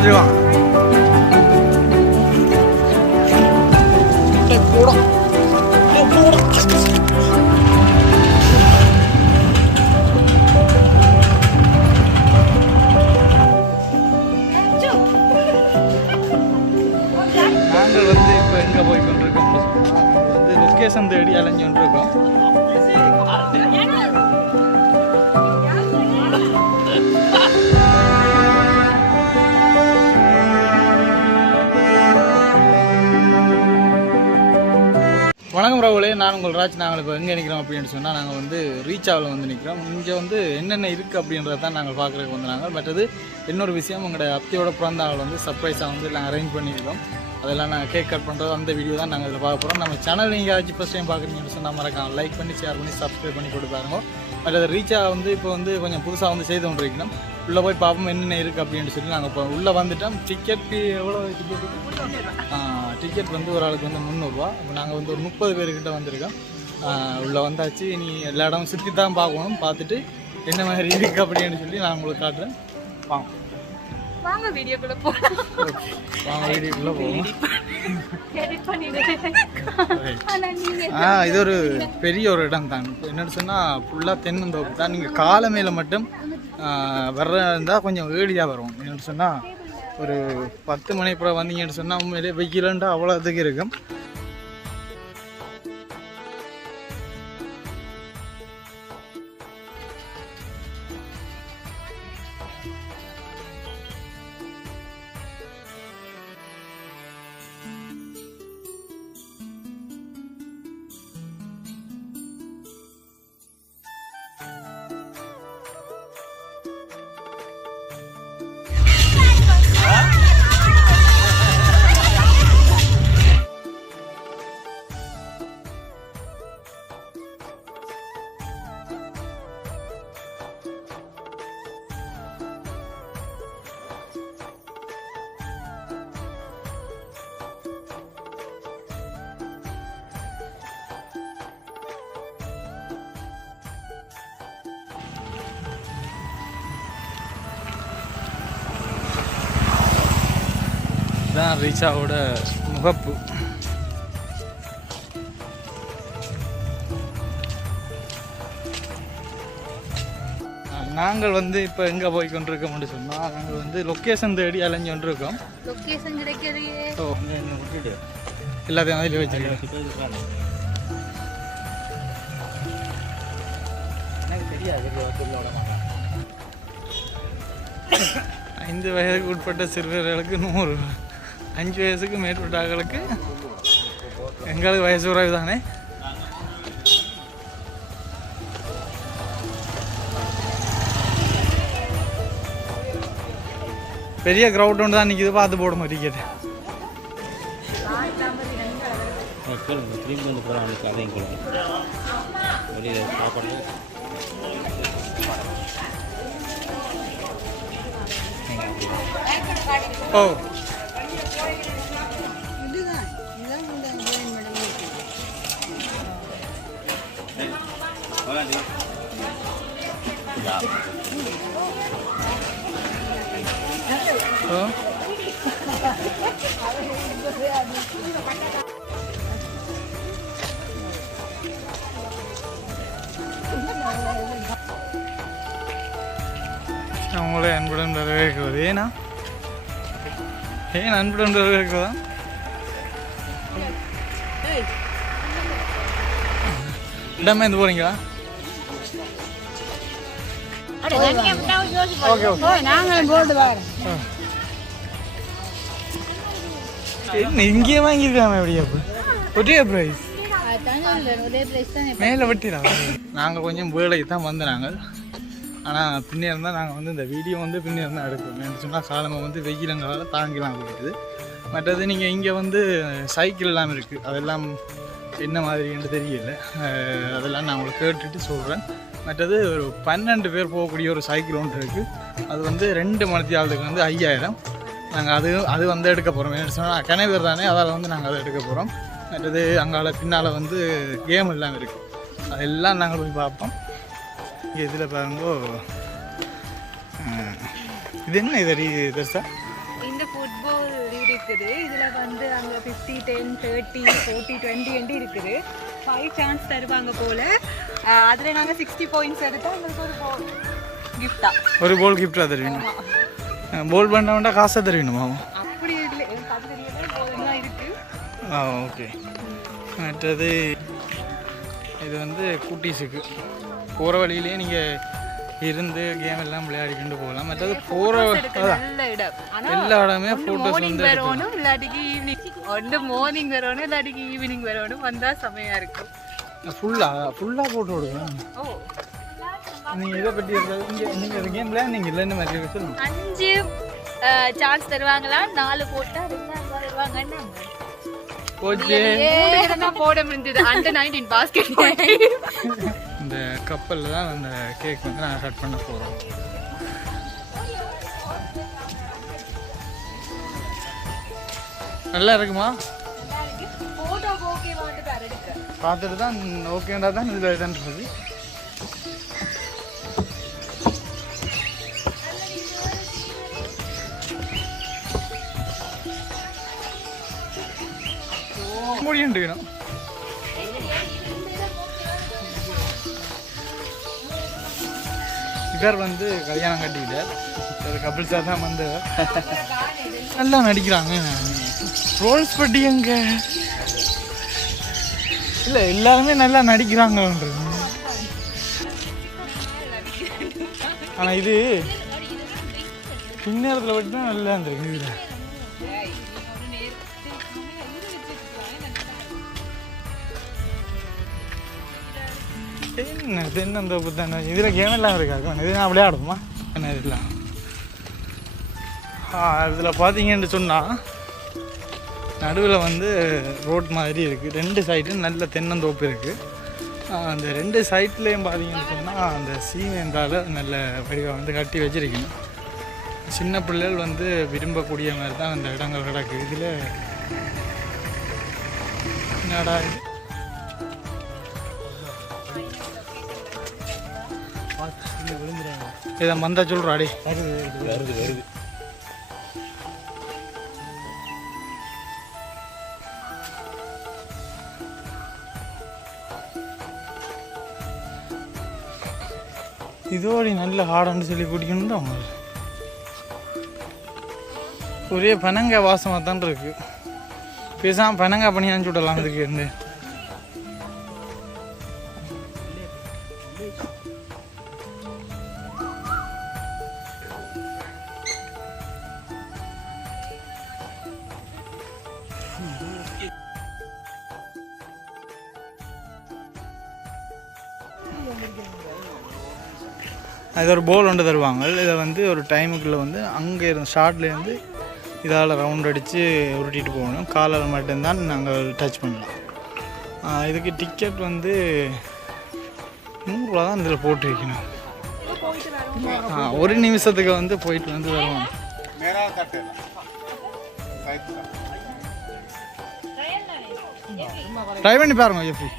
வந்துருவான் நாங்கள் வந்து இப்போ எங்கே போய் கொண்டிருக்கோம் வந்து லொக்கேஷன் தேடி அலைஞ்சு கொண்டிருக்கோம். வணக்கம் ராகுலே, நான் உங்கள் ராஜ். நாங்கள் இப்போ எங்கே நிற்கிறோம் அப்படின்னு சொன்னால் நாங்கள் வந்து ரீச்சாவில் வந்து நிற்கிறோம். இங்கே வந்து என்னென்ன இருக்குது அப்படின்றத தான் நாங்கள் பார்க்குறதுக்கு வந்தாங்க. மற்றது இன்னொரு விஷயம், உங்களோட அத்தியோட பிறந்த நாள் வந்து சர்ப்ரைஸாக வந்து நாங்கள் அரேஞ்ச் பண்ணியிருக்கோம். அதெல்லாம் நாங்கள் கேக் கட் பண்ணுறது அந்த வீடியோ தான் நாங்கள் இதில் பார்க்க போகிறோம். நம்ம சேனல் நீங்கள் ஏதாச்சும் ஃபஸ்ட் டைம் பார்க்குறீங்கன்னு சொன்னால் மறக்காம லைக் பண்ணி ஷேர் பண்ணி சப்ஸ்கிரைப் பண்ணி கொடுப்பாருங்க. மற்றது ரீச்சாக வந்து இப்போ வந்து கொஞ்சம் புதுசாக வந்து செய்து கொண்டிருக்கணும். உள்ளே போய் பார்ப்போம் என்னென்ன இருக்குது அப்படின்னு சொல்லி நாங்கள் இப்போ உள்ளே வந்துட்டோம். டிக்கெட் எவ்வளோ டிக்கெட் வந்து ஒரு ஆளுக்கு வந்து 300 ரூபா. இப்போ நாங்கள் வந்து ஒரு 30 பேர்கிட்ட வந்திருக்கோம். உள்ளே வந்தாச்சு. நீ எல்லா இடமும் சுற்றி தான் பார்க்கணும். பார்த்துட்டு என்ன மாதிரி இருக்குது அப்படின்னு சொல்லி நான் உங்களுக்கு காட்டுறேன். வாங்க வீடியோக்குள்ளே போகலாம். வாங்க வீடியோக்குள்ளே போவோம். இது ஒரு பெரிய ஒரு இடம் தான். என்னென்னு சொன்னால் ஃபுல்லாக தென்னந்தோப்பு தான். நீங்கள் காலை மேலே மட்டும் இருந்தால் கொஞ்சம் ஏடியாக வரும். என்னென்னு சொன்னால் ஒரு 10 மணி அப்புறம் வந்தீங்கன்னு சொன்னால் உண்மையிலே வெயிலண்டா அவ்வளோ அதுக்கு இருக்கும். இதுதான் ரீச்சாவோட முகப்பு. நாங்கள் வந்து இப்போ எங்கே போய் கொண்டிருக்கோம்னு சொன்னால் நாங்கள் வந்து லொக்கேஷன் தேடி அலைஞ்சு கொண்டிருக்கோம். லொக்கேஷன் கிடைக்கிறது எல்லாத்தையும் அதில் வச்சுருக்கோம். ஐந்து வயதுக்கு உட்பட்ட சிறுவர்களுக்கு 100, 5 வயசுக்கு மேற்பட்டவர்களுக்கு எங்களுக்கு வயசு உறவு தானே. பெரிய கிரவுட் ஒன்று தான் நிற்கிது. பார்த்து போடுமா டிக்கெட். ஓ அவங்களே அன்புடன் வரவேற்கிறது. ஏன் அன்புடன் வரவேற்கிறதா? இடமே இருந்து போறீங்களா? இங்கே வாங்கிருக்காம எப்படியா ஒரே பிரைஸ் மேல வெட்டிடா. நாங்கள் கொஞ்சம் வேலைக்கு தான் வந்து நாங்கள். ஆனால் பின்னே இருந்தால் நாங்கள் வந்து இந்த வீடியோ வந்து பின்னே இருந்தால் எடுக்கணும் சொன்னால் காலமாக வந்து வெயிலங்களால் தாங்கலாம் போயிடுது. மற்றது நீங்கள் இங்கே வந்து சைக்கிள் எல்லாம் இருக்குது. அதெல்லாம் என்ன மாதிரின்னு தெரியல. அதெல்லாம் நான் உங்களுக்கு கேட்டுட்டு சொல்கிறேன். மற்றது ஒரு 12 பேர் போகக்கூடிய ஒரு சைக்கிள் ஒன்று இருக்குது. அது வந்து 2 மணித்தியாலத்துக்கு வந்து 5000. நாங்கள் அது வந்து எடுக்க போகிறோம். என்ன சொன்னால் கனவேர் தானே, அதால் வந்து நாங்கள் அதை எடுக்க போகிறோம். மற்றது அங்கால பின்னால் வந்து கேம் எல்லாம் இருக்குது. அதெல்லாம் நாங்கள் போய் பார்ப்போம். இங்கே இதில் பாருங்கோ, இது என்ன இது பெருசா? இருக்குது. இதுல வந்து அங்க 50, 10, 30, 40, 20 என்று இருக்குது. 5 சான்ஸ் தருவாங்க போல. அதுல நாங்க 60 பாயிண்ட்ஸ் எடுத்தா உங்களுக்கு ஒரு பால் கிஃப்டா. ஒரு பால் கிஃப்டா தருவீங்க. பால் பண்ணவண்டா காசை தருவீனுமா? அப்படி இல்லை, கதிரியில போல்லாம் இருக்கு. ஓகே. மற்றது இது வந்து குட்டீஸுக்கு போகிற வழியிலே நீங்கள் இருந்து கேம் எல்லாம் விளையாடிக்கிட்டு போகலாம். மற்றது போகிற நல்ல இடம். எல்லா இடமே ஃபோட்டோஸ் வந்து வரணும், இல்லாட்டிக்கு ஈவினிங் ஒன்று மார்னிங் வரணும், இல்லாட்டிக்கு ஈவினிங் வரணும். வந்தால் செமையாக இருக்கும். ஃபுல்லாக ஃபோட்டோ எடுக்கணும். ஓ, நீங்கள் இதை பற்றி நீங்கள் இந்த கேம் விளையாடுங்க இல்லைன்னு மாதிரி சொல்லுங்கள். 5 சான்ஸ் தருவாங்களா, 4 போட்டா 2 தருவாங்கன்னு போட முடிஞ்சது. Under 19 basket. இந்த கப்பலில் தான் அந்த கேக் வந்து நாங்கள் கட் பண்ண போகிறோம். நல்லா இருக்குமா? பார்த்துட்டு தான் ஓகேண்டா தான் இதில் இதுன்றது. முடியும் இவர் வந்து கல்யாணம் கட்டிக்கிட்டார். கபில்ஸாக தான் வந்து நல்லா நடிக்கிறாங்க. ரோல்ஸ் பட்டி எங்க இல்லை, எல்லாருமே நல்லா நடிக்கிறாங்கன்றது. ஆனால் இது பின்னேரத்தில் பற்றி தான் நல்லா இருந்திருக்கு. இதில் என்ன தென்னந்தோப்பு தானே. இதில் கேம் எல்லாம் இருக்காது. இது நான் விளையாடுமா என்ன இதெல்லாம்? இதில் பார்த்தீங்கன்னு சொன்னால் நடுவில் வந்து ரோட் மாதிரி இருக்குது. 2 சைடும் நல்ல தென்னந்தோப்பு இருக்குது. அந்த 2 சைட்லேயும் பார்த்தீங்கன்னு சொன்னால் அந்த சீமெந்தால் நல்ல வடிவம் வந்து கட்டி வச்சுருக்கணும். சின்ன பிள்ளைகள் வந்து விரும்பக்கூடிய மாதிரி தான் அந்த இடங்கள் கிடக்கு. இதில் என்னடா இது? இதை மந்தா சொல்கிறாடே. வருது. இதோட நல்ல ஹார்டான்னு சொல்லி குடிக்கணும் தான். ஒரே பனங்காய் வாசமாக தான் இருக்கு. பேசாமல் பனங்காய் பண்ணி அனுப்பிச்சு விடலாம். அதுக்கு இருந்து அது ஒரு போல் ஒன்று தருவாங்க. இதை வந்து ஒரு டைமுக்குள்ளே வந்து அங்கே இருந்து ஸ்டார்ட்லேருந்து இதால் ரவுண்ட் அடித்து உருட்டிட்டு போகணும். காலால் மட்டும்தான் நாங்கள் டச் பண்ணலாம். இதுக்கு டிக்கெட் வந்து 100 ரூபா தான் இதில் போட்டு வைக்கணும். ஒரு நிமிஷத்துக்கு வந்து போயிட்டு வந்து வருவோம். ட்ரை பண்ணி பாருங்க எப்படி.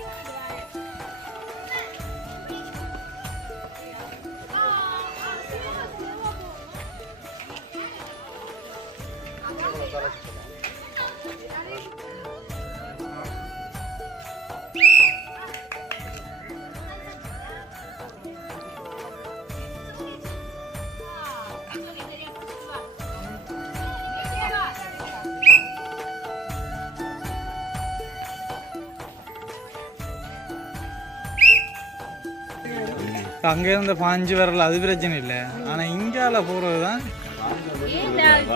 அங்கே இருந்த 5 வரல, அது பிரச்சனை இல்லை. ஆனால் இங்கால போகிறது தான்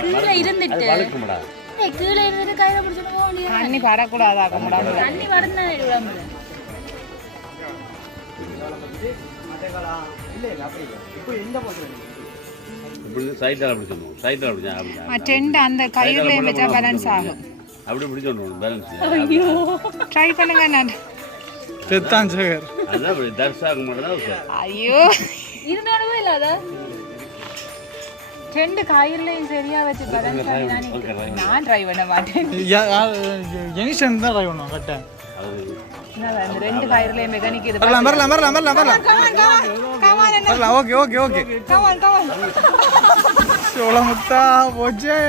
கீழே இருந்துட்டு கையில பிடிச்சிட்டு போக முடியாது. தண்ணி படக்கூடாது. தண்ணி படந்தா அந்த கயிறுல வச்சா பேலன்ஸ் ஆகும். அப்படி பிடிச்சோம் பேலன்ஸ். ட்ரை பண்ணுங்க. நான் பெத்தான் சேகர் அதான் தர்சாக மட்டும். ஐயோ இருந்தாலும் இல்லாத 2 காயிலையும் சரியா வச்சு பேலன்ஸ் பண்ணி நான் ட்ரை பண்ண மாட்டேன். ஜெனிஷன் தான் ட்ரை பண்ணுவோம் கரெக்டாக. அந்த 2 காயிலையும் மெக்கானிக் இது வரலாம். ஓகே சோளமுத்தா போச்சே.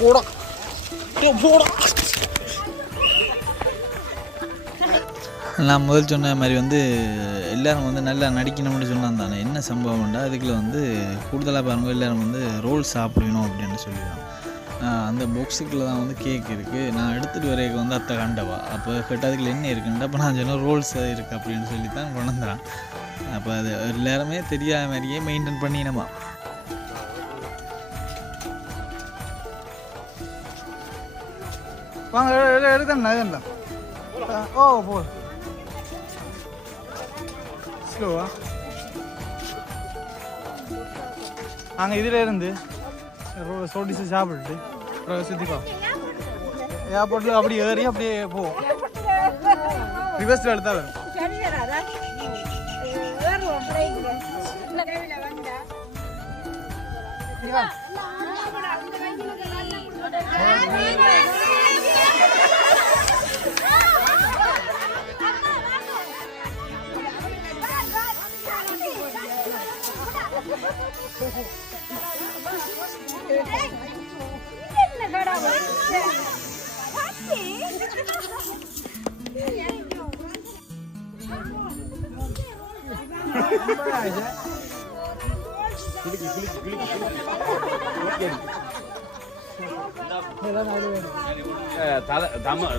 போடா போடா. நான் முதல் சொன்ன மாதிரி வந்து எல்லோரும் வந்து நல்லா நடிக்கணும்னு சொன்னான் தானே. என்ன சம்பவம்டா அதுக்குள்ள வந்து கூடுதலாக பாருங்கள் எல்லோரும் வந்து ரோல் சாப்பிடணும் அப்படின்னு சொல்லிடுவான். அந்த பாக்ஸுக்குள்ளே தான் வந்து கேக் இருக்குது. நான் எடுத்துகிட்டு வரைக்கு வந்து அத்தை கண்டவா. அப்போ கேட்டதுக்குள்ள என்ன இருக்குன்ட்டு அப்போ நான் சொன்னேன் ரோல்ஸ் இருக்குது அப்படின்னு சொல்லி தான் கொண்டு வந்துடுறான். அப்போ அது எல்லாருமே தெரியாத மாதிரியே மெயின்டைன் பண்ணினமா. வாங்க எடுத்தேன் இதுண்டா. ஓ போ ஸ்லோவா. நாங்கள் இதில் இருந்து சோடிச்சு சாப்பிட்டுட்டு சுற்றிப்பா ஏர்போர்ட்டில் அப்படி ஏறி அப்படியே போவோம். ரிவர்ஸில் எடுத்தா வரும்.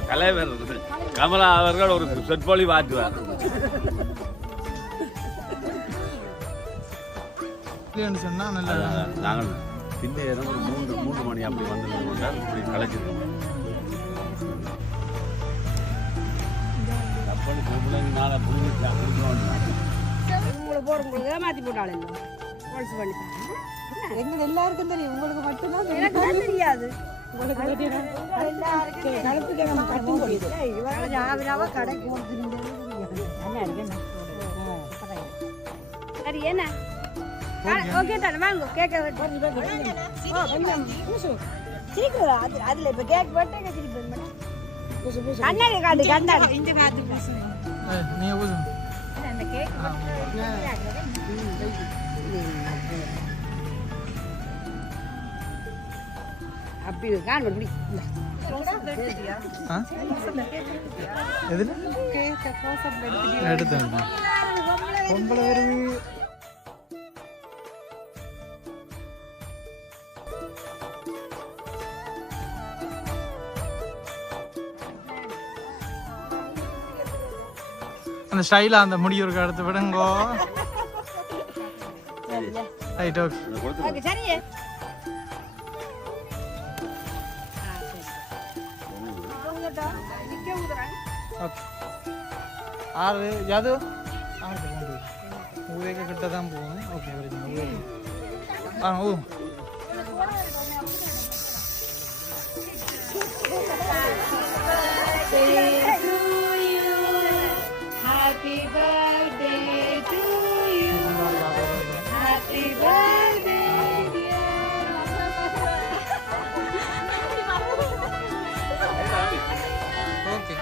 தலைவர் கமலா அவர்கள் ஒரு சொற்பொழிவு ஆற்றுவார். சொன்னா நல்லா நாங்கள் பின்ன ஒரு 3 மணி அப்படி வந்து இப்படி கலைச்சிருக்கோம். நாளை ஏமாத்தி போட்டாலும் எங்க எல்லாருக்கும் தெரியும், உங்களுக்கு மட்டும்தான் எனக்கு தெரியாது. சரி என்ன ஓகே தானே வாங்க கேட்க சீக்கிரம் அதுல இப்ப கேக் போட்டு கண்ணாடி காட்டு கண்ணாடி இந்த நீங்க பூசுங்க. அந்த கேக் அப்படி காண முடி எடுத்தேன் பொம்பளை வருது. அந்த ஸ்டைலா அந்த முடி ஒரு எடுத்து விடுங்கோ. ரைட் ஓகே சரியே ஓகே. ஆறு யாது அங்கே கொண்டு ஊரேக்க கிட்ட தான் போகணும். ஓகே ஆ ஓ Happy birthday to you. Happy birthday dear. Okay.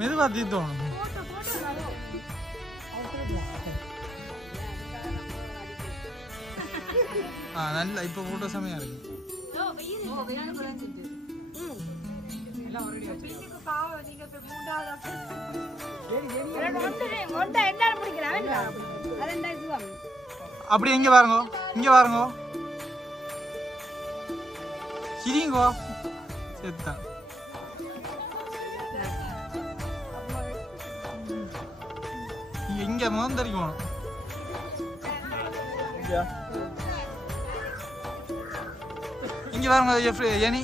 மெதுவா தீத்தோணும். நல்ல இப்போ போட்டோ செமையா இருக்கு. அப்படி எங்க பாருங்க, இங்க பாருங்க, சிரிங்கோ செத்தான். இங்க முதந்தரிக்கணும். இங்க பாருங்க ஏனி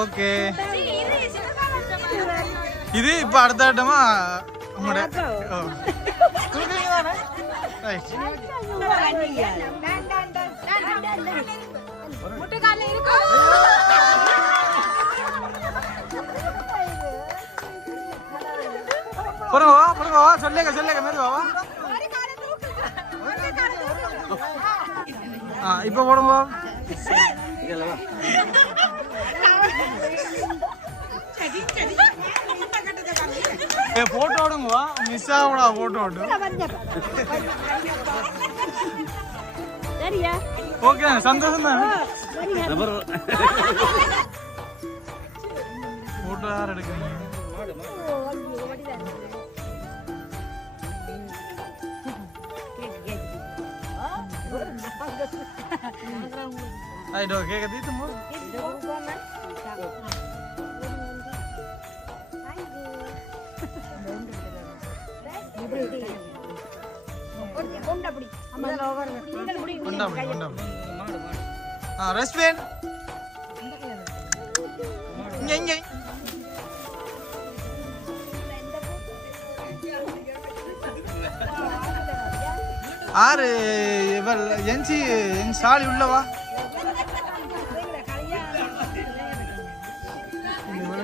ஓகே. இது இப்ப அடுத்த ஆட்டமா போடுங்க வா சொல்லுங்க மெதுவா வா. இப்போ போடுங்க. போட்டோ விடுங்க வா, மிஸ் ஆகக்கூடா போட்டோ விட்டு. ஓகே சந்தோஷம் தான். போட்டோ யார் எடுக்கிறீங்க? ஐடோ கேக்க தீத்துமோ ரெஸ்டாரண்ட் இங்க ஆறு இவள் என்சி என் சாலி உள்ளவா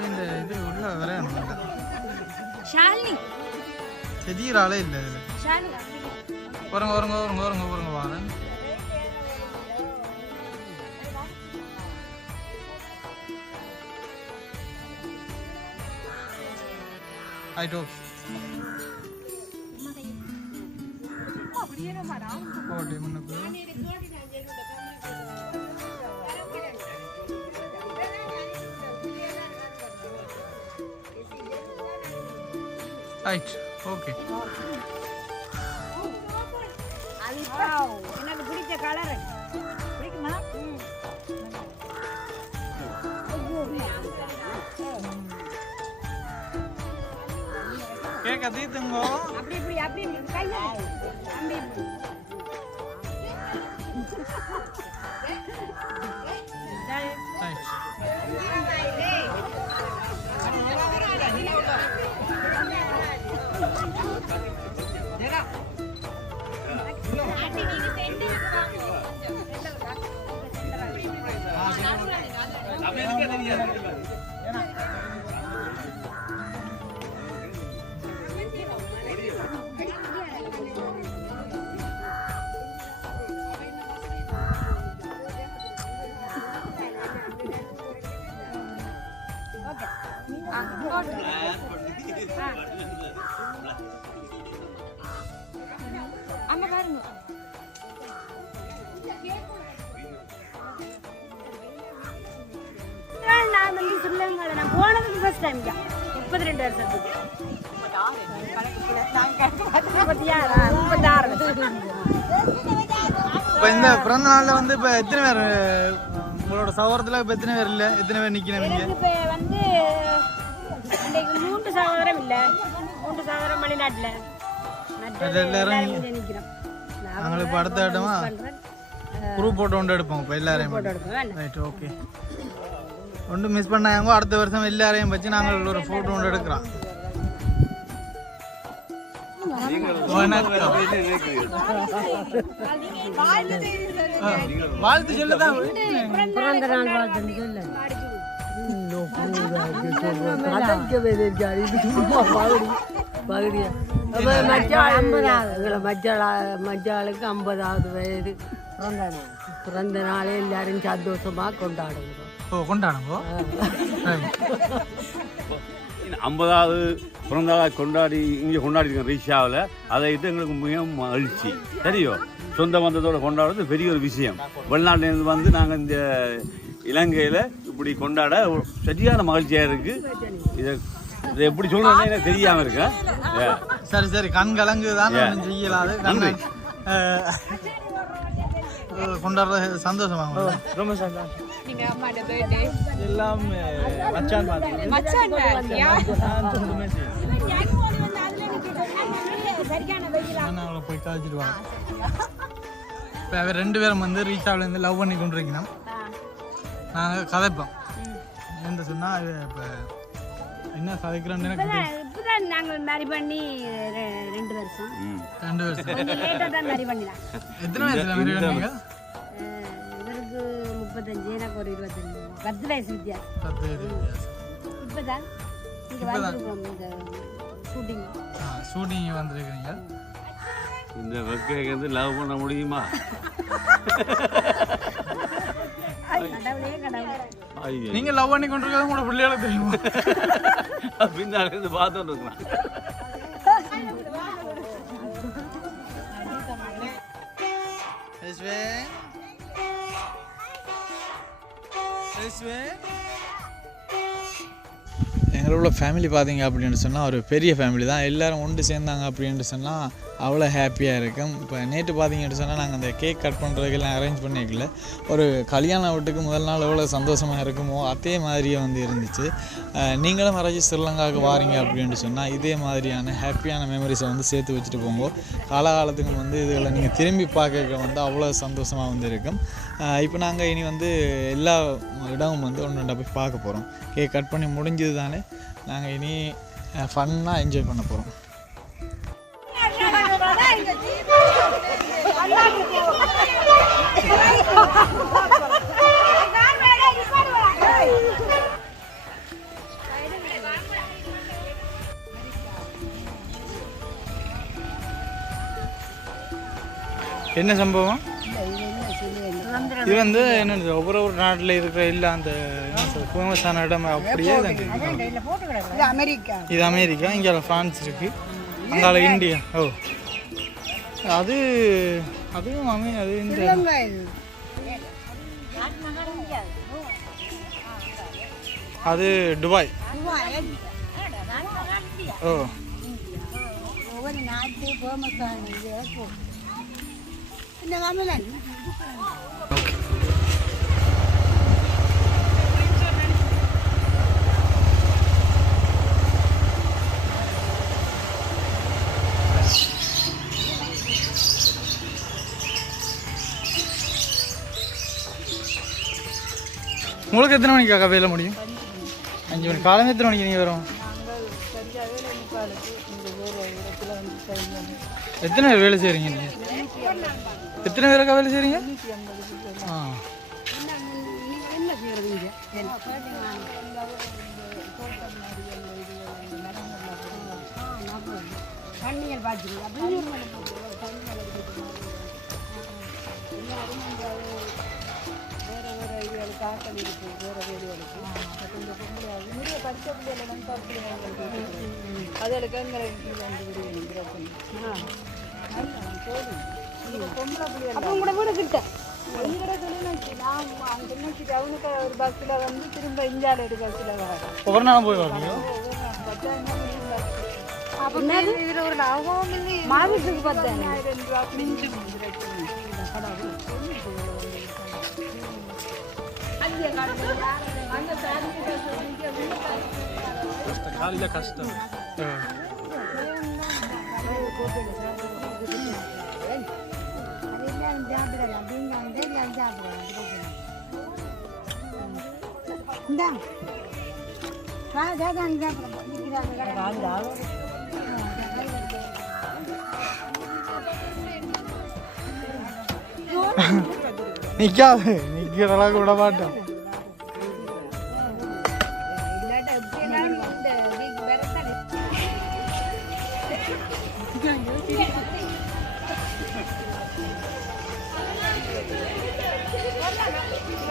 இந்த இது உள்ள வர செதியறாலே இல்லை இதில் வருங்க வாரன். ஆயிட்டோ ஓடி முன்னுக்கு ரைட் ஓகே. எனக்கு பிடிச்ச கலர் பிடிக்குமா? கேக்க தீத்துங்கோ. அப்படி கையா அங்க பாருங்க. நான் வந்து சொல்லுங்க, நான் போனதுக்கு ஃபர்ஸ்ட் டைம் 32 வருஷத்துக்கு. இப்போ இந்த பிறந்த நாளில் வந்து இப்போ எத்தனை பேர் உங்களோட சவரத்தில் இப்போ எத்தனை பேர் இல்லை, எத்தனை பேர் நிற்கிறீங்க? இப்போ வந்து 3 சகோதரம் இல்லை, 3 சகோதரம் வெளிநாட்டில் எல்லாரும் நிற்கிறோம். நாங்கள் இப்போ அடுத்த இடமா குரூப் போட்டோ ஒன்று எடுப்போம். இப்போ எல்லாரையும் ரைட் ஓகே. ஒன்றும் மிஸ் பண்ணாங்க. அடுத்த வருஷம் எல்லாரையும் வச்சு நாங்கள் ஒரு ஃபோட்டோ ஒன்று எடுக்கிறோம். வாழ்த்து சொல்லதான் பிறந்த நாள் வாழ்த்து சொல்ல மச்சாளுக்கு 50வது வயது பிறந்த நாளே எல்லாரும் சந்தோஷமா கொண்டாடுங்க. கொண்டாடுங்க. 50வது பிறந்தநாளை கொண்டாடி இங்கே கொண்டாடிருக்கோம் ரீஷாவில். அதை இது எங்களுக்கு மிகவும் மகிழ்ச்சி. தெரியும், சொந்த பந்தத்தோடு கொண்டாடுறது பெரிய ஒரு விஷயம். வெளிநாட்டிலேருந்து வந்து நாங்கள் இந்த இலங்கையில் இப்படி கொண்டாட சரியான மகிழ்ச்சியாக இருக்குது. இதை எப்படி சொல்றதுன்னு எனக்கு தெரியாமல் இருக்கேன். சரி கண் கலங்கு தான் செய்யலாது. நன்றி. கொண்டாடுற சந்தோஷமா ரொம்ப சந்தோஷம். நீங்க அம்மாட பர்த்டே எல்லாம் மச்சான் மாதிரி மச்சான் யா அவளை போய் காய்ச்சிடுவாங்க. இப்போ அவர் 2 பேரும் வந்து ரீச்சாவிலேருந்து லவ் பண்ணி கொண்டு இருக்கணும். நாங்கள் கதைப்போம். என்ன சொன்னால் இப்போ என்ன கதைக்கிறோன்னு எனக்கு இப்பதான் நாங்கள் மேரி பண்ணி 2 வருஷம். 2 வருஷம் லேட்டாக தான் மேரி பண்ணிடலாம். எத்தனை வயசுல மேரி பண்ணீங்க? இவருக்கு 35, எனக்கு ஒரு 25, 10 வயசு வித்தியாசம். 10 வயசு வித்தியாசம். இப்பதான் இங்கே வந்துருக்கோம். இந்த ஷூட்டிங் ஷூட்டிங் வந்துருக்கீங்க. இந்த வெக்கைக்கு வந்து லவ் பண்ண முடியுமா? கடவுளே கடவுளே. ஐயோ, நீங்க லவ் பண்ணி கொண்டிருக்கிறது கூட பிள்ளைகளுக்கு தெரியுமா? பின்னாடி இருந்து பார்த்துட்டு இருக்கலாம். எங்களோட ஃபேமிலி பார்த்தீங்க அப்படின்னு சொன்னால் ஒரு பெரிய ஃபேமிலி தான். எல்லோரும் ஒன்று சேர்ந்தாங்க அப்படின்னு சொன்னால் அவ்வளோ ஹாப்பியாக இருக்கும். இப்போ நேற்று பார்த்தீங்கன்னு சொன்னால் நாங்கள் அந்த கேக் கட் பண்ணுறதுக்கெல்லாம் அரேஞ்ச் பண்ணிக்கல. ஒரு கல்யாண வீட்டுக்கு முதல் நாள் எவ்வளோ சந்தோஷமாக இருக்குமோ அதே மாதிரியே வந்து இருந்துச்சு. நீங்களும் மறைச்சி ஸ்ரீலங்காவுக்கு வாரீங்க அப்படின்னு சொன்னால் இதே மாதிரியான ஹாப்பியான மெமரிஸை வந்து சேர்த்து வச்சுட்டு போங்க. காலகாலத்துக்கு வந்து இதுகளை நீங்கள் திரும்பி பார்க்க வந்து அவ்வளோ சந்தோஷமாக வந்து இருக்கும். இப்போ நாங்கள் இனி வந்து எல்லா இடமும் வந்து ஒன்று போய் பார்க்க போகிறோம். கேக் கட் பண்ணி முடிஞ்சது தானே, நாங்கள் இனி ஃபன்னாக என்ஜாய் பண்ண போகிறோம். என்ன சம்பவம் இது வந்து என்னது ஒவ்வொரு நாட்டில் இருக்கிற இல்லை அந்த ஃபேமஸான இடம் அப்படியே இது அமெரிக்கா. இது அமெரிக்கா, இங்கே ஃப்ரான்ஸ் இருக்குது, அங்கால இந்தியா. ஓ அது அதுவும் அது இந்த அது துபாய். ஓ ஒவ்வொரு நாட்டு ஃபேமஸான இந்த காமெல்லாம் உங்களுக்கு எத்தனை மணிக்கு கவையில் முடியும்? 5 மணி. காலமே எத்தனை மணிக்கு நீங்கள் வரும்? எத்தனை பேர் வேலை செய்கிறீங்க நீங்கள்? எத்தனை பேருக்கா வேலை செய்கிறீங்க? ஆ என்ன செய்யறது? தண்ணிகள் பார்த்துருக்கீங்க. வேறு வேறு ஐடியாவுக்கு ஆக்கள் இருக்குது, வேறு வேலைகளுக்கு நிறைய படித்த பிள்ளைகள் வந்து அதுகளுக்கு அப்புறம் கூட வீடு கிட்ட நான் அங்கே நினைச்சிட்டு அவனுக்கு ஒரு பஸ்ஸில் வந்து திரும்ப இந்தியாவில் ஒரு பஸ்ஸில் வரேன். ஒவ்வொரு நாளும் போய் வரீங்க? இதில் ஒரு லாபம் இல்லை. மாதத்துக்கு 10,000 ரூபா மிஞ்சி காலையில் கஷ்டம். நிற்காது, நிற்கிற அளவுக்கு விட மாட்டோம்.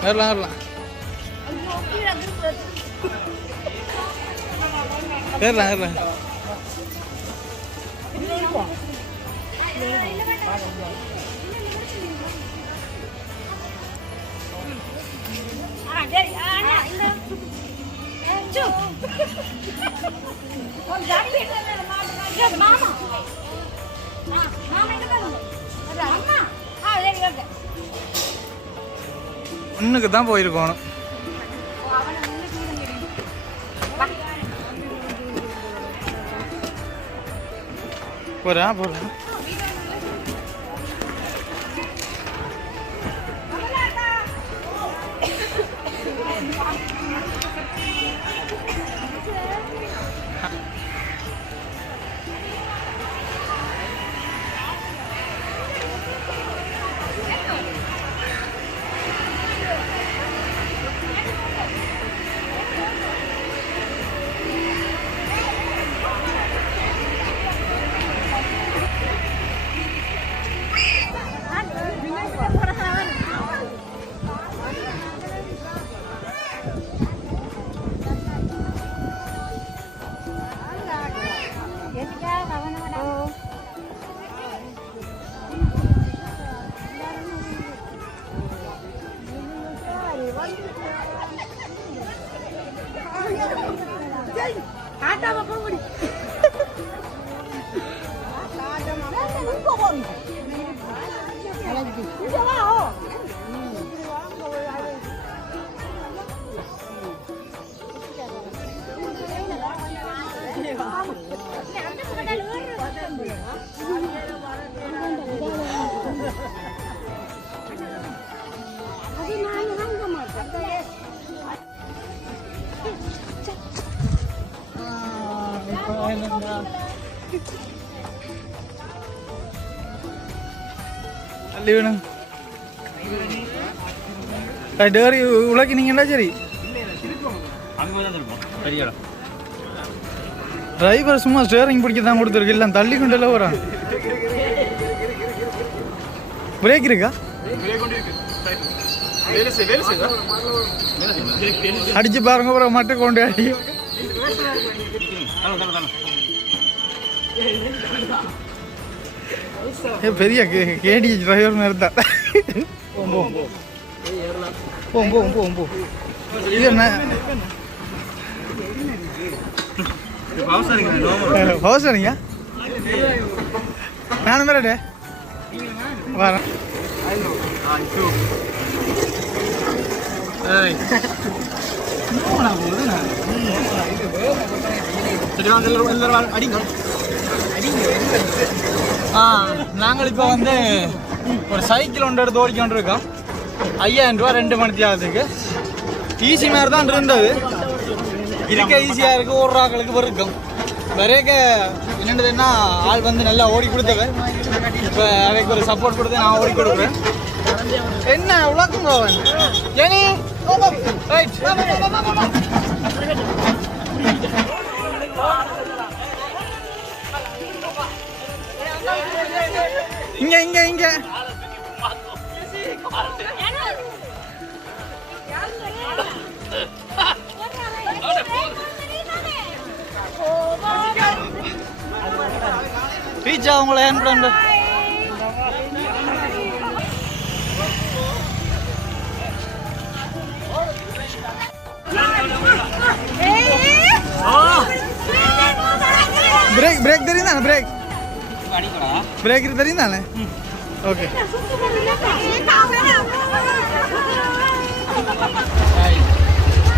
வரலாம் வரலாம் ஏறலாம் ஏறலாம். ஒன்றுக்கு தான் போயிருக்கணும். போகிறேன் போகிறேன். தள்ளி வேணும் டேரி உலக்கினீங்கன்னா சரி. டிரைவர் சும்மா ஸ்டேரிங் பிடிக்க தான் கொடுத்துருக்கு, இல்லை தள்ளி கொண்டு எல்லாம் வரான். பிரேக் இருக்கா? அடிச்சு பாருங்க, அப்புறம் மட்டும் கொண்டு அடி. பெரிய கேடி டிரைவர் மாதிரி தான். இது என்ன பவசரிங்க? நானும் வரடே வரேன். நாங்கள் இப்போ வந்து ஒரு சைக்கிள் ஒன்று எடுத்து ஓடிக்கொண்டு இருக்கோம். 5000 ரூபா 2 மணி ஆகுதுக்கு. ஈஸி மாதிரி தான் இருந்தது, இருக்க ஈஸியாக இருக்குது, ஓடுறாக்களுக்கு இருக்கும். வரைக்க என்னதுன்னா ஆள் வந்து நல்லா ஓடி கொடுத்தவன். இப்போ அதுக்கு ஒரு சப்போர்ட் கொடுத்து நான் ஓடி கொடுக்குறேன். என்ன உலகம் போவன் ஏனி ரைட். இங்க இங்க இங்க பீச்சா உங்களை ஏன் பண்ண பிரேக் பிரேக் தெரியுதானே? பிரேக் பிரேக் தெரியுதானே? ஓகே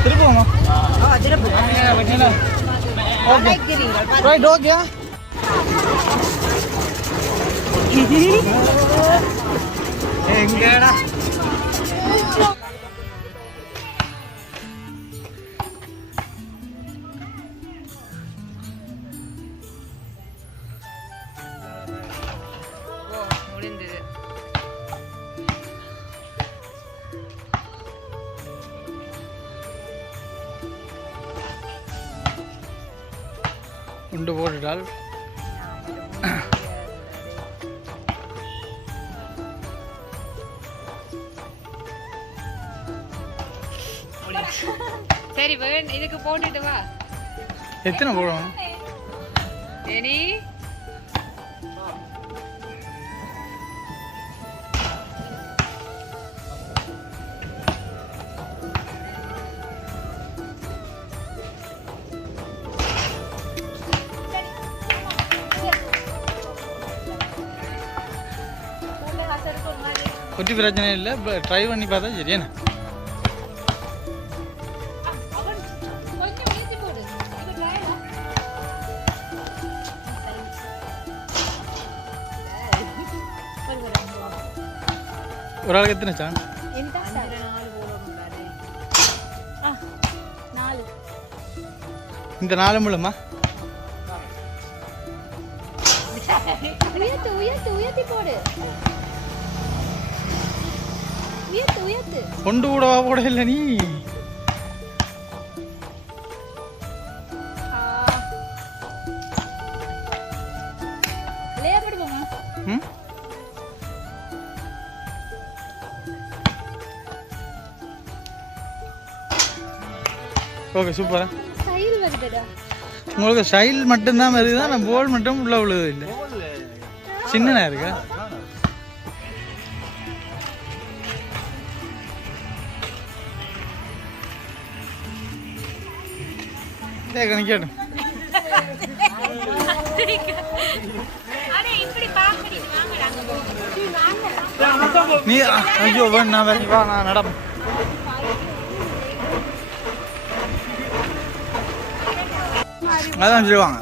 திருப்போமா? Okay right okay. எங்கடா உண்டு போட்டுட்டால் சரி இதுக்கு போட்டுட்டு வா. எத்தனை போடணும்? ஏனி ஒட்டி பிரச்சனை இல்லை, ட்ரை பண்ணி பார்த்தா சரியாண்ணே. ஒரு ஆளுக்கு எத்தனை சான்? இந்த 4 மூலமா கொண்டு கூடவா போட இல்லை நீ? ஓகே சூப்பரா. உங்களுக்கு ஸ்டைல் மட்டும்தான் வருது, நான் போல் மட்டும் உள்ள விழுது இல்லை. சின்னனா இருக்கா? கேட்டும் நீ ஐயோ நான் வரைக்கும் வா, நான் நடப்பேன். அதான் சொல்லுவாங்க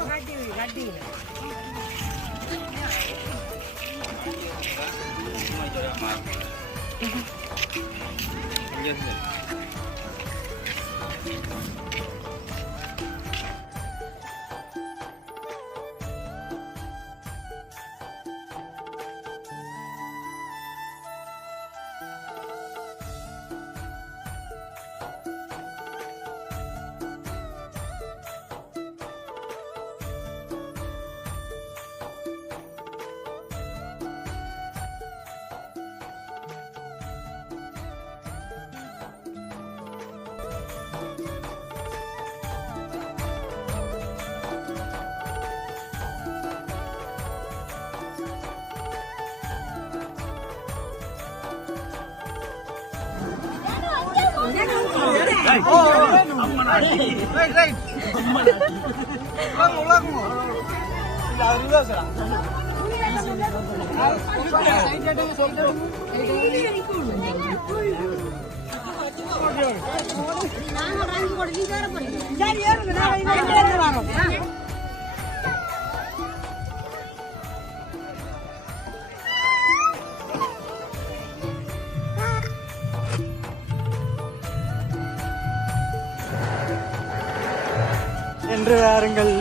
என்று வாருங்கள்.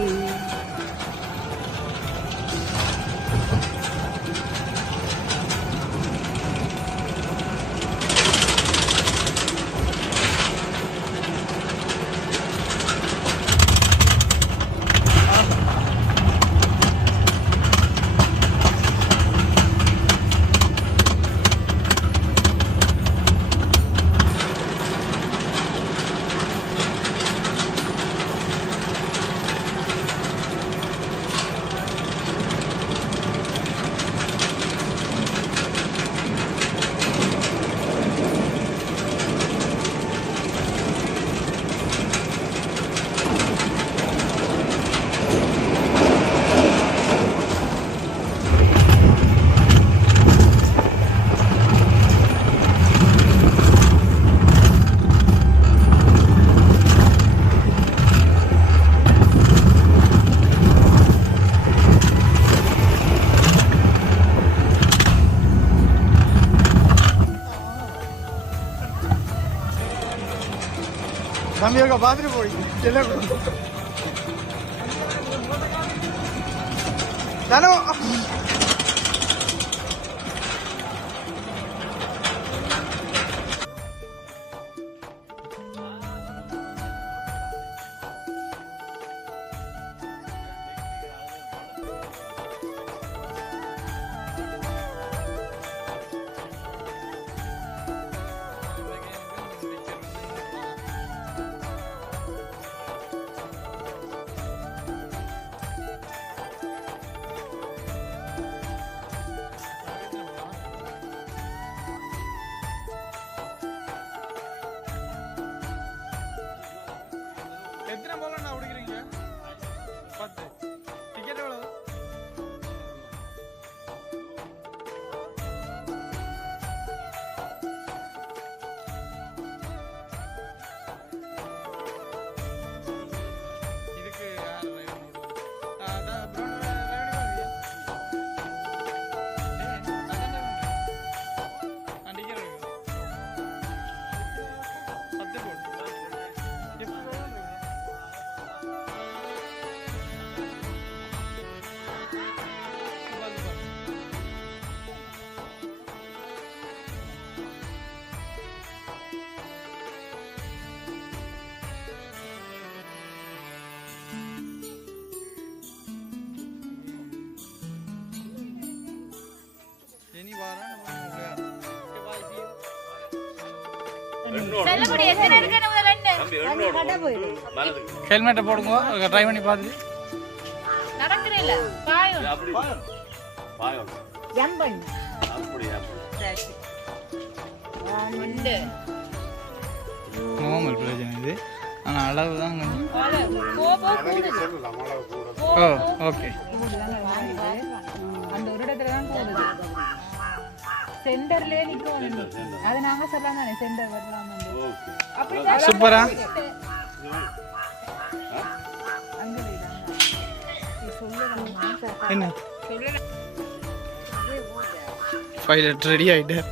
தம்பி இருக்க பார்த்துட்டு போய் தானோ எத்தனை போலண்ணா பிடிக்கிறீங்க? 10. டிக்கெட் எவ்வளவு? இதுக்கு யார் டிரைவர்? அதான் ப்ரௌன் டிரைவர். டிக்கெட் இருக்கு. 10 போட்டு. ஹெல்மெட்டை போடுங்க, ட்ரை பண்ணி பார்த்து நார்மல் பிரச்சனை இது. ஆனால் அளவு தான் ஓ ஓகே. அந்த ஒரு இடத்துல தான் போகுது. சென்டர்லயே நிக்கும். அது நாங்க சொல்லலாம் தானே சென்டர் வரலாம். சூப்பரா என்ன பைலட் ரெடி ஆகிட்டார்.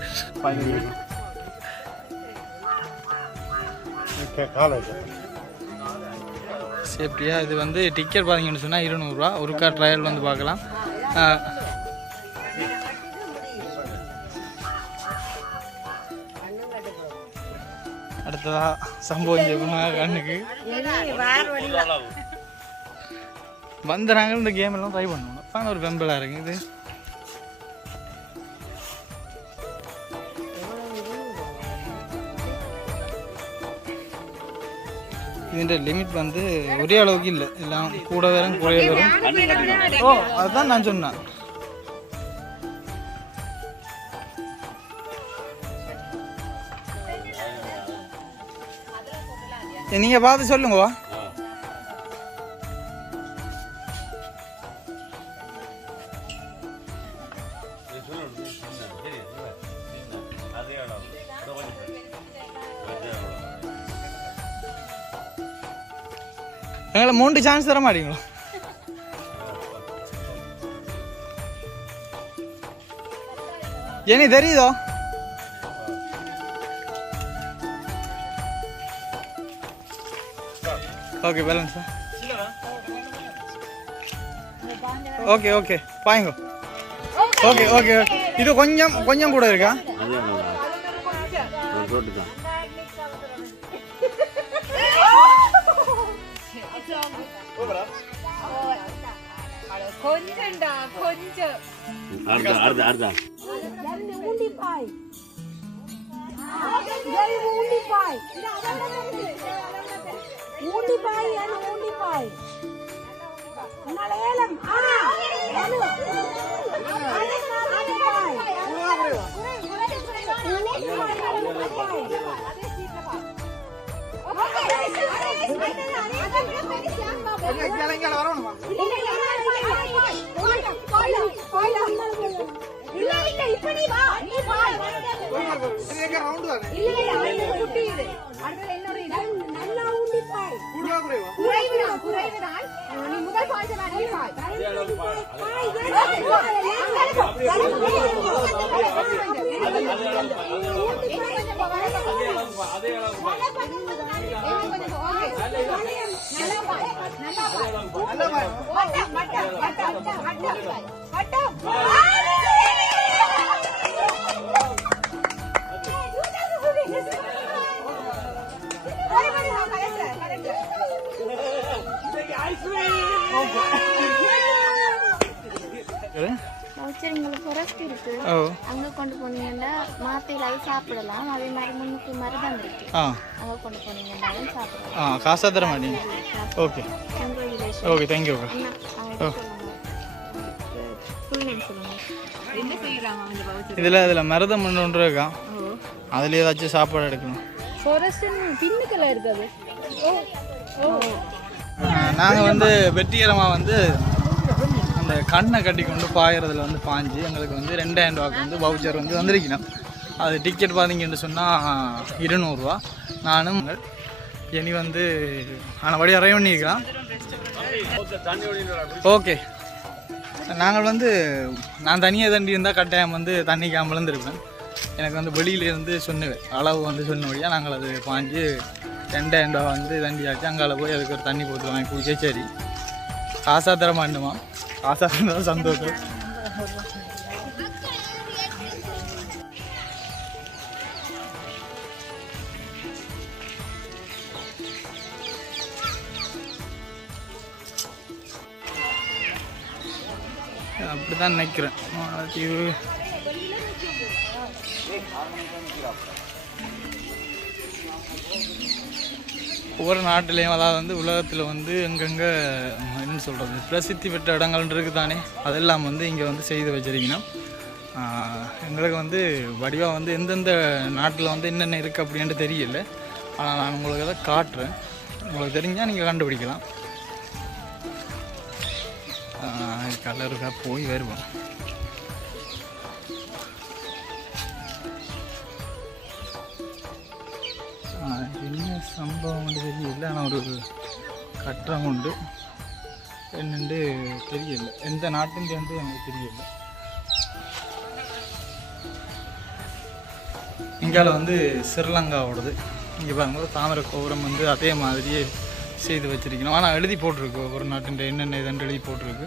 சேஃப்டியாக இது வந்து டிக்கெட் பார்த்தீங்கன்னு சொன்னால் 200 ரூபா. ஒருக்கா ட்ரையல் வந்து பார்க்கலாம். அடுத்ததா சம்பவம் கண்ணுக்கு வந்துடுறாங்க. இந்த கேம் எல்லாம் ட்ரை பண்ணணும். அப்போ ஒரு வெம்பலாக இருக்குது. இதுன்ற லிமிட் வந்து ஒரே அளவுக்கு இல்லை, எல்லாம் கூட வரும் குறைய வரும். ஓ அதுதான் நான் சொன்னேன். நீங்க பார்த்து சொல்லுங்கவா. எங்களை 3 சான்ஸ் தர மாட்டீங்களா? ஏனி தெரியுதோ? Okay balance. ஓகே ஓகே பாருங்க. ஓகே ஓகே இது கொஞ்சம் கொஞ்சம் கூட இருக்கா? கொஞ்சம்டா கொஞ்சம். அங்க கொண்டு போனீங்கன்னா மாத்தையில அது சாப்பிடலாம். அதே மாதிரி முன்னுக்கு மருதம் இருக்கு, அங்க கொண்டு போனீங்கன்னாலும் சாப்பிடலாம். காசா தர மாட்டீங்க? Okay okay thank you. இதில் மருதம் ஒன்று இருக்கா, அதில் ஏதாச்சும் சாப்பாடு எடுக்கணும். நாங்கள் வந்து வெற்றிகரமாக வந்து அந்த கண்ணை கட்டி கொண்டு பாயறதுல வந்து பாஞ்சு எங்களுக்கு வந்து 2000 ரூபாய்க்கு வந்து வவுச்சர் வந்து வந்திருக்கணும். அது டிக்கெட் பார்த்தீங்கன்னு சொன்னால் 200 ரூபா. நானும் இனி வந்து ஆனால் வழி அரைவ் பண்ணியிருக்கலாம். ஓகே நாங்கள் வந்து நான் தனியாக தண்டி இருந்தால் கட்டாயம் வந்து தண்ணிக்கு அமர்ந்துருப்பேன். எனக்கு வந்து வெளியிலேருந்து சொன்னேன் அளவு வந்து சொன்னபடியாக நாங்கள் அது பாஞ்சு 2000 ரூபா வந்து தண்டியாச்சு. அங்கால போய் அதுக்கு ஒரு தண்ணி போட்டு வாங்கி குடிச்சே. சரி காசா தர மாட்டோமா? காசா இருந்தாலும் சந்தோஷம். அப்படிதான் நினைக்கிறேன். மாலத்தீவு ஒவ்வொரு நாட்டிலையும் அதாவது வந்து உலகத்தில் வந்து எங்கெங்கே என்ன சொல்கிறது பிரசித்தி பெற்ற இடங்கள் இருக்குது தானே, அதெல்லாம் வந்து இங்கே வந்து செய்து வச்சிருக்கீங்கன்னா எங்களுக்கு வந்து வடிவாக வந்து எந்தெந்த நாட்டில் வந்து என்னென்ன இருக்குது அப்படின்ட்டு தெரியல. ஆனால் நான் உங்களுக்கு அதை காட்டுறேன், உங்களுக்கு தெரிஞ்சால் நீங்கள் கண்டுபிடிக்கலாம். கலருக்காக போய் வருவோம். என்ன சம்பவம் வந்து தெரியல, ஆனால் ஒரு கட்டடம் உண்டு. என்னென்று தெரியல, எந்த நாட்டின் வந்து எனக்கு தெரியல. இங்கால வந்து ஸ்ரீலங்காவோடது. இங்கே பாருங்க தாமரை கோபுரம் வந்து அதே மாதிரியே செய்து வச்சிருக்கணும். ஆனால் எழுதி போட்டிருக்கு ஒவ்வொரு நாட்டின் என்னென்ன இதுன்னு எழுதி போட்டிருக்கு.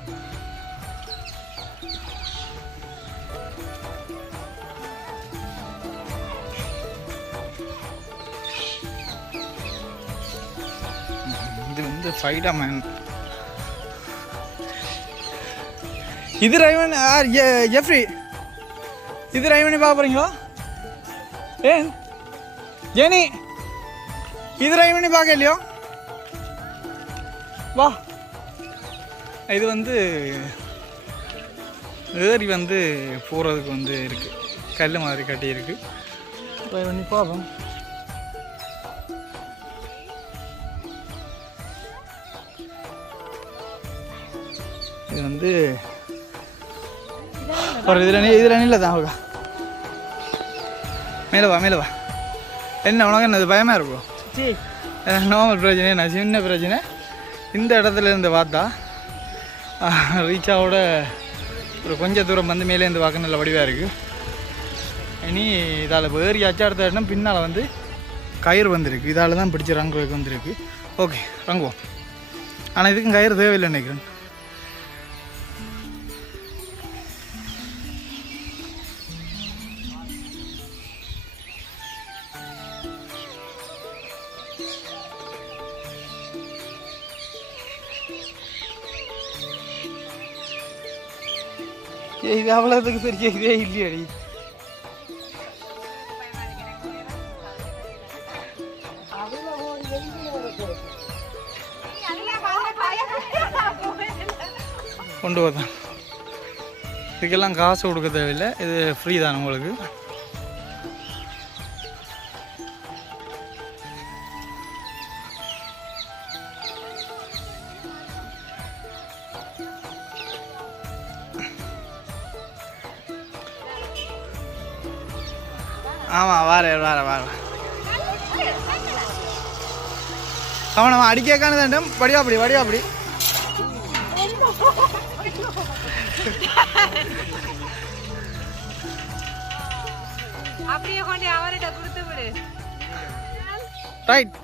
இது வந்து ஃபைடா மேன். இது ரைவன் ஜெஃப்ரி, இது ரைவனி பார்க்க போறீங்களா? ஏன் ஜெனி, இது ரைவனி பார்க்க இல்லையோ? வா. இது வந்து ஏறி வந்து போகிறதுக்கு வந்து இருக்குது, கல் மாதிரி கட்டி இருக்கு. ரைவனி பார்ப்போம். இது வந்து ஒரு இதில் இல்லை தான் அவக்கா. மேலே வா மேலே வா. என்ன உனக்கு என்னது பயமாக இருக்கும்? நார்மல் பிரச்சனை என்ன, சின்ன பிரச்சனை. இந்த இடத்துல இருந்து பார்த்தா ரீச்சாவோட ஒரு கொஞ்சம் தூரம் வந்து மேலே இருந்து பார்க்க நல்ல வடிவாக இருக்குது. இனி இதால் ஏறி அடுத்த இடம் பின்னால் வந்து கயிறு வந்துருக்கு. இதால் தான் பிடிச்சி ரங்குக்கு வந்துருக்கு. ஓகே ரங்குவோம். ஆனால் இதுக்கும் கயிறு தேவையில்லை நினைக்கிறேன். இது அவ்வளோதுக்கு பெரிய இதே இல்லையாடி. கொண்டு வரதான். இதுக்கெல்லாம் காசு கொடுக்க தேவையில்லை, இது ஃப்ரீ தான் உங்களுக்கு. ஆமாம் வாரேன் அவனை அடிக்கான தண்டம். படிவா அப்படி அப்படியே கொண்டு அவர்கிட்ட கொடுத்து விடு. ரைட்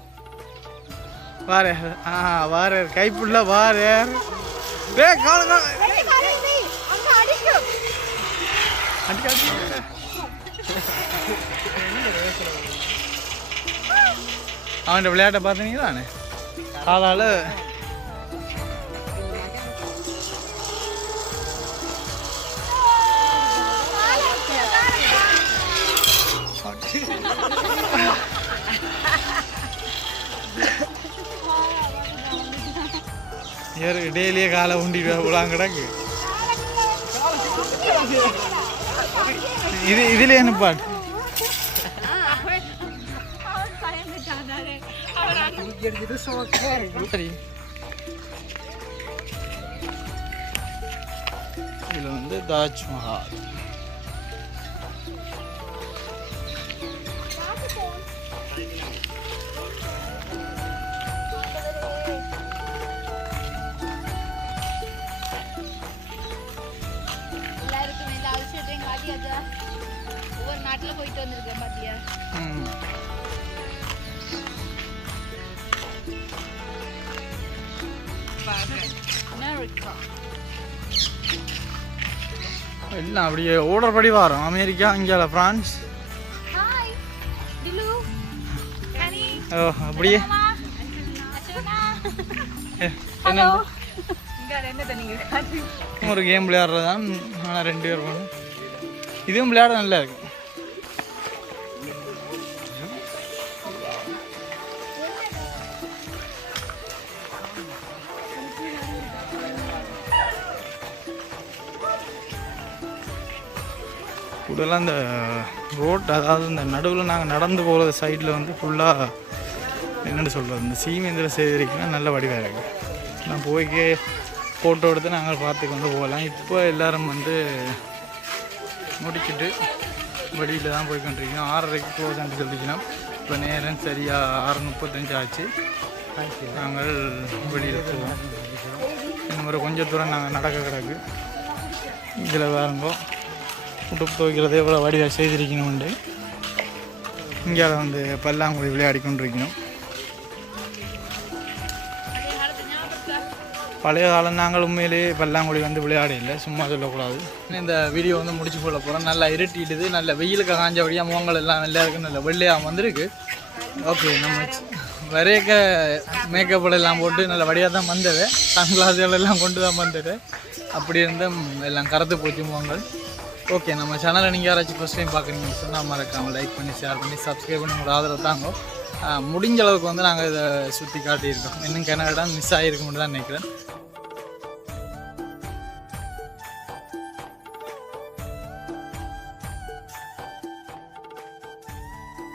வாரே. வாரே கைப்புள்ள வாரே. அவன் விளையாட்டை பார்த்தீங்களா? காலால் டெய்லியே காலை உண்டிட்டு விழாங்க கிடக்கு. இதுல என்ன பாட்டு? சரி இதுல வந்து தாஜ்மஹால். ஒவ்வொரு நாட்டுல போயிட்டு வந்திருக்கேன் பாத்தியா. எல்லாம் அப்படியே ஓர்டர் படி வரோம். அமெரிக்கா, இந்தியாவில் பிரான்ஸ். ஓ அப்படியே ஒரு கேம் விளையாடுறது தான். ஆனால் 2 பேர் போகணும். இதுவும் விளையாட நல்லா இருக்கு. கூடலாம் இந்த ரோட், அதாவது இந்த நடுவில் நாங்கள் நடந்து போகிற சைடில் வந்து ஃபுல்லாக என்னென்னு சொல்கிறது, இந்த சீமேந்திர சேகரிக்கலாம் நல்ல வடிவாக இருக்குது. நான் போய்க்கே ஃபோட்டோ எடுத்து நாங்கள் பார்த்து கொண்டு போகலாம். இப்போ எல்லோரும் வந்து முடிச்சுட்டு வெளியில் தான் போய்கொண்டிருக்கோம். 6:30க்கு க்ளோஸ் ஆகிட்டு சொல்லிக்கணும். இப்போ நேரம் சரியாக 6:35 ஆச்சு. நாங்கள் வெளியில் போவோம். இந்த மாதிரி கொஞ்சம் தூரம் நாங்கள் நடக்க கிடக்கு. இதில் வேறுங்கோ உடுப்பு துவைக்கிறதே இவ்வளோ வடிவாக செய்திருக்கணும்ண்டு. இங்கே வந்து பல்லாங்குழி விளையாடி கொண்டிருக்கணும். பழைய காலம் நாங்கள் உண்மையிலேயே பல்லாங்குழி வந்து விளையாட இல்லை, சும்மா சொல்லக்கூடாது. இந்த வீடியோ வந்து முடிச்சு போட போகிறோம். நல்லா இருட்டிடுது, நல்ல வெயிலுக்கு காஞ்சபடியாக முகங்கள் எல்லாம் எல்லாருக்கும் நல்ல வெள்ளையாக வந்திருக்கு. ஓகே, நம்ம வரையக்க மேக்கப் எல்லாம் போட்டு நல்ல வடியாக தான் வந்தது. சன்கிளாஸுகள் எல்லாம் கொண்டு தான் வந்தது. அப்படி இருந்தும் எல்லாம் கறந்து போச்சு முகங்கள். ஓகே, நம்ம சேனலை நீங்கள் யாராச்சும் ஃபஸ்ட் டைம் பார்க்குறீங்கன்னு சொன்னால் மறக்காமல் லைக் பண்ணி ஷேர் பண்ணி சப்ஸ்கிரைப் பண்ணி உங்களோட ஆதரவு தாங்க. முடிஞ்ச அளவுக்கு வந்து நாங்கள் இதை சுற்றி காட்டியிருக்கோம். இன்னும் கனடா மிஸ் ஆகிருக்கும்னு தான் நினைக்கிறேன்.